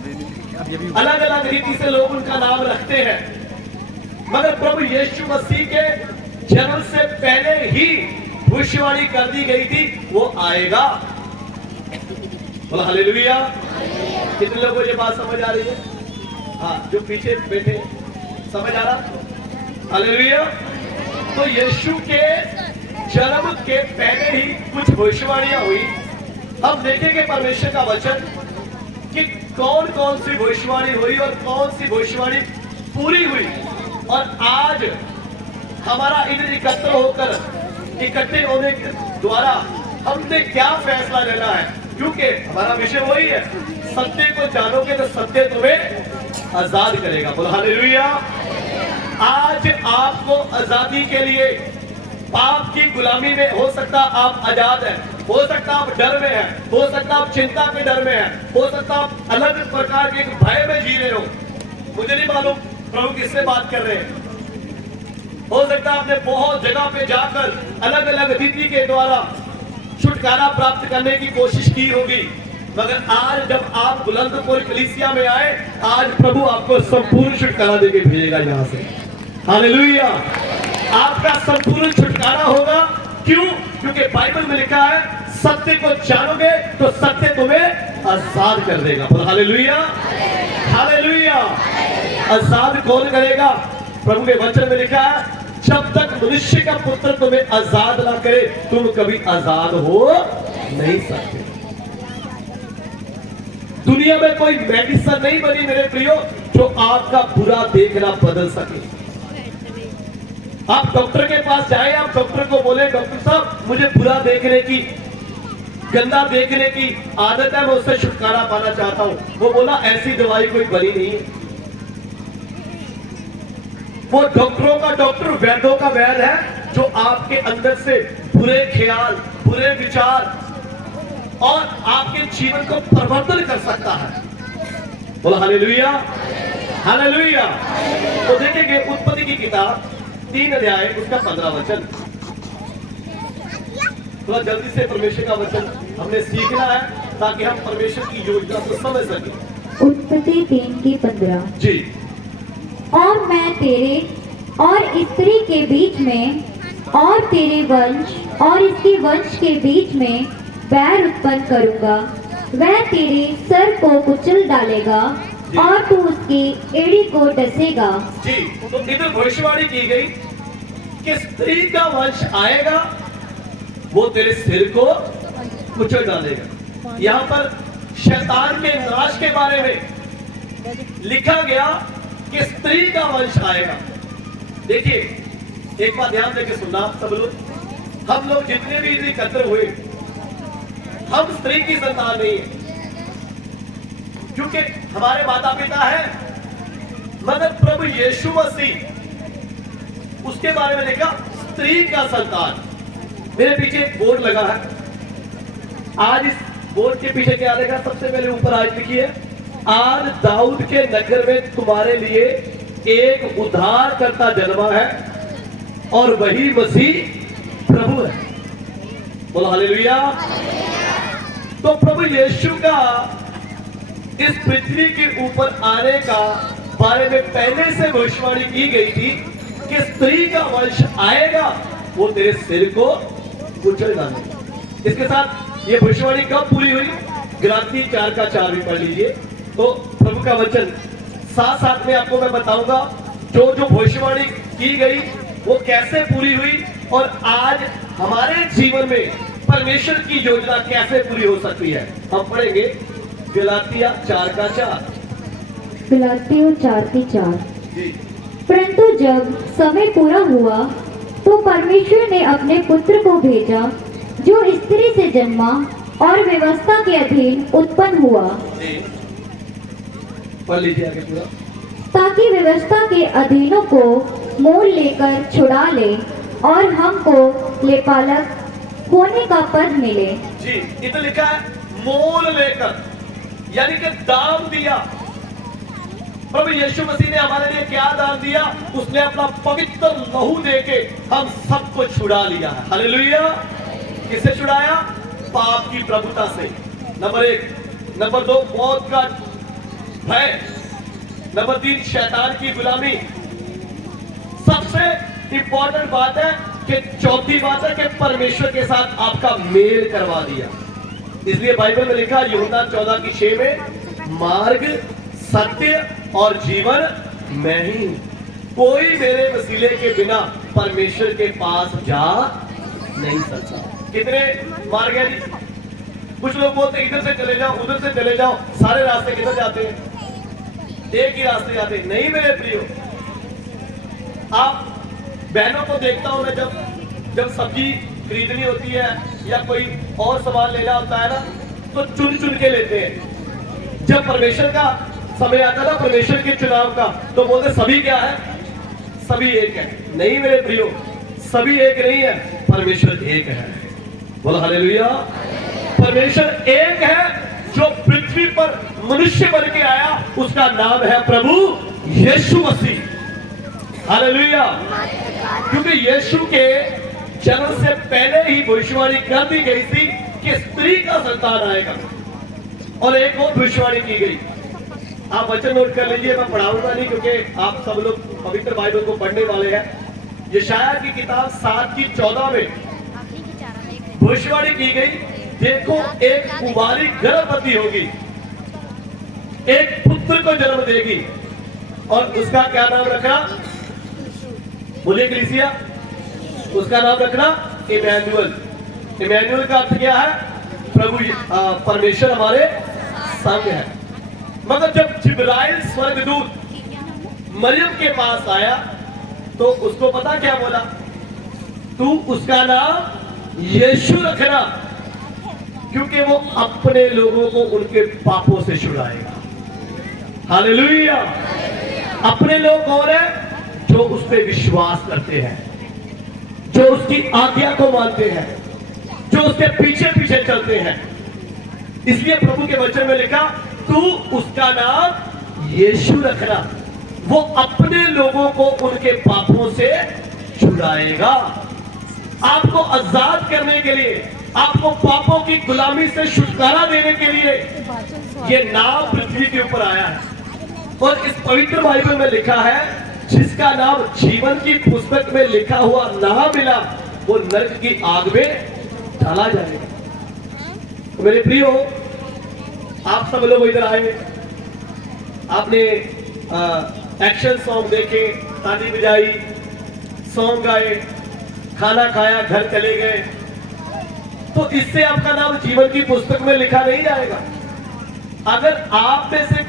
अलग अलग रीति से लोग उनका नाम रखते हैं, मगर प्रभु यीशु मसीह के जन्म से पहले ही भविष्यवाणी कर दी गई थी वो आएगा। बोला हालेलुया। कितने लोगों को ये बात समझ आ रही है? हाँ, जो पीछे बैठे समझ आ रहा? हालेलुया। तो यीशु के जन्म के पहले ही कुछ भविष्यवाणियां हुई। हम देखेंगे परमेश्वर का वचन कि कौन कौन सी भविष्यवाणी हुई और कौन सी भविष्यवाणी पूरी हुई। और आज हमारा इधर एकत्र होकर, इकट्ठे होने के द्वारा हमने क्या फैसला लेना है, क्योंकि हमारा विषय वही है, सत्य को जानोगे तो सत्य तुम्हें आजाद करेगा। बोलो हालेलुया। आज आपको आजादी के लिए, पाप की गुलामी में हो सकता आप आजाद हैं, हो सकता आप डर में हैं, हो सकता आप चिंता के डर में हैं, हो सकता आप अलग प्रकार के भय में जी रहे हो। मुझे नहीं मालूम प्रभु किससे बात कर रहे हैं। हो सकता आपने बहुत जगह पे जाकर अलग अलग रीति के द्वारा छुटकारा प्राप्त करने की कोशिश की होगी, मगर आज जब आप बुलंदपुर कलीसिया में आए, आज प्रभु आपको संपूर्ण छुटकारा देके भेजेगा यहाँ से। हालेलुया। आपका संपूर्ण छुटकारा होगा। क्यों? क्योंकि बाइबल में लिखा है, सत्य को जानोगे तो सत्य तुम्हें आजाद कर देगा। बोलो हालेलुया। हालेलुया। आजाद कौन करेगा? प्रभु के वचन में लिखा है, जब तक मनुष्य का पुत्र तुम्हें आजाद ना करे, तुम कभी आजाद हो नहीं सकते। दुनिया में कोई मेडिसिन नहीं बनी मेरे प्रियो जो आपका बुरा देखना बदल सके। आप डॉक्टर के पास जाए, आप डॉक्टर को बोले, डॉक्टर साहब मुझे बुरा देखने की, गंदा देखने की आदत है, मैं उससे छुटकारा पाना चाहता हूं। वो बोला ऐसी दवाई कोई बनी नहीं है। वो डॉक्टरों का डॉक्टर, वैद्यों का वैद्य है, जो आपके अंदर से बुरे ख्याल, बुरे विचार और आपके जीवन को परिवर्तन कर सकता है। बोला हालेलुया। हालेलुया। तो देखेंगे उत्पत्ति की किताब 3 अध्याय उसका 15 वचन। थोड़ा जल्दी से परमेश्वर का वचन हमने सीखना है ताकि हम परमेश्वर की योजना को समझ सकें। उत्पत्ति 3 की 15 जी। और मैं तेरे और स्त्री के बीच में और तेरे वंश और इसके वंश के बीच में बैर उत्पन्न करूंगा, वह तेरे सर को कुचल डालेगा और तू उसकी एड़ी को डसेगा। जी। तो इधर भविष्यवाणी की गई कि स्त्री का वंश आएगा, वो तेरे सिर को कुचल डालेगा। यहाँ पर शैतान के नाश के बारे में लिखा गया कि स्त्री का वंश आएगा। देखिए, एक बात ध्यान देकर सुनना सब लोग, हम लोग जितने भी एकत्र हुए, हम स्त्री की संतान नहीं है, क्योंकि हमारे माता पिता हैं, मगर प्रभु यीशु मसीह उसके बारे में लिखा स्त्री का संतान। मेरे पीछे एक बोर्ड लगा है। आज इस बोर्ड के पीछे क्या लिखा? सबसे पहले ऊपर आज लिखिए, आज दाऊद के नगर में तुम्हारे लिए एक उद्धारकर्ता जन्मा है और वही मसीह प्रभु है। बोलो हालेलुया। तो प्रभु यीशु का इस पृथ्वी के ऊपर आने का बारे में पहले से भविष्यवाणी की गई थी कि स्त्री का वंश आएगा, वो तेरे सिर को कुचल डालेगा। इसके साथ ये भविष्यवाणी कब पूरी हुई? गलाती 4 का 4 भी पढ़ लीजिए। तो प्रभु का वचन साथ साथ में आपको मैं बताऊंगा जो जो भविष्यवाणी की गई वो कैसे पूरी हुई और आज हमारे जीवन में परमेश्वर की योजना कैसे पूरी हो सकती है। हम पढ़ेंगे गलातिया 4 का 4। गलातियों 4 की 4। जी। परंतु जब समय पूरा हुआ तो परमेश्वर ने अपने पुत्र को भेजा, जो स्त्री से जन्मा और व्यवस्था के अधीन उत्पन्न हुआ, पढ़ लीजिए आगे पूरा। ताकि व्यवस्था के अधीनों को मोल लेकर छुड़ा ले और हमको लेपालक होने का पद मिले। जी। इधर लिखा है मोल लेकर, यानी कि दाम दिया। प्रभु यीशु मसीह ने हमारे लिए क्या दान दिया? उसने अपना पवित्र लहू देके हम सबको छुड़ा लिया है। हालेलुया। किससे छुड़ाया? पाप की प्रभुता से, नंबर 1। नंबर 2, मौत का भय। नंबर 3, शैतान की गुलामी। सबसे इंपॉर्टेंट बात है कि चौथी बात है कि परमेश्वर के साथ आपका मेल करवा दिया। इसलिए बाइबल में लिखा यूहन्ना 14:6 में, मार्ग, सत्य और जीवन मैं ही हूं, कोई मेरे वसीले के बिना परमेश्वर के पास जा नहीं सकता। कितने मार्ग है जी? कुछ लोग बोलते इधर से चले जाओ, उधर से चले जाओ, सारे रास्ते किधर जाते हैं? एक ही रास्ते जाते हैं। नहीं मेरे प्रियो, आप बहनों को देखता हूं मैं, जब सब्जी खरीदनी होती है या कोई और सामान लेना होता है ना, तो चुन चुन के लेते हैं। जब परमेश्वर का समय आता ना, परमेश्वर के चुनाव का, तो बोलते सभी क्या है? सभी एक है। नहीं मेरे प्रियो, सभी एक नहीं है, परमेश्वर एक है। बोलो हालेलुया। परमेश्वर एक है जो पृथ्वी पर मनुष्य बन के आया, उसका नाम है प्रभु यीशु मसीह। हालेलुया। क्योंकि यीशु के जन्म से पहले ही भविष्यवाणी कर दी गई थी कि स्त्री का संतान आएगा, और एक और भविष्यवाणी की गई। आप वचन नोट कर लीजिए, मैं पढ़ाऊंगा नहीं क्योंकि आप सब लोग पवित्र बाइबल को पढ़ने वाले हैं। यशायाह की किताब 7:14 में भविष्यवाणी की गई, देखो एक कुमारी गर्भवती होगी, एक पुत्र को जन्म देगी, और उसका क्या नाम रखना? बोलिए कलीसिया, उसका नाम रखना इमैनुअल। इमैनुअल का अर्थ क्या है? प्रभु परमेश्वर हमारे संग है। मगर जब जिब्राइल स्वर्गदूत मरियम के पास आया तो उसको पता क्या बोला? तू उसका नाम यीशु रखना, क्योंकि वो अपने लोगों को उनके पापों से छुड़ाएगा। हालेलुया। अपने लोग कौन है? जो उस पर विश्वास करते हैं, जो उसकी आज्ञा को मानते हैं, जो उसके पीछे पीछे चलते हैं। इसलिए प्रभु के वचन में लिखा, तू उसका नाम यीशु रखना, वो अपने लोगों को उनके पापों से छुड़ाएगा। आपको आजाद करने के लिए, आपको पापों की गुलामी से छुटकारा देने के लिए ये नाम पृथ्वी के ऊपर आया है। और इस पवित्र बाइबल में लिखा है, जिसका नाम जीवन की पुस्तक में लिखा हुआ ना मिला, वो नरक की आग में डाला जाएगा। तो मेरे प्रियो, आप सब लोग इधर आए, आपने एक्शन सॉन्ग देखे, ताली बजाई, सॉन्ग गाए, खाना खाया, घर चले गए, तो इससे आपका नाम जीवन की पुस्तक में लिखा नहीं जाएगा। अगर आप में से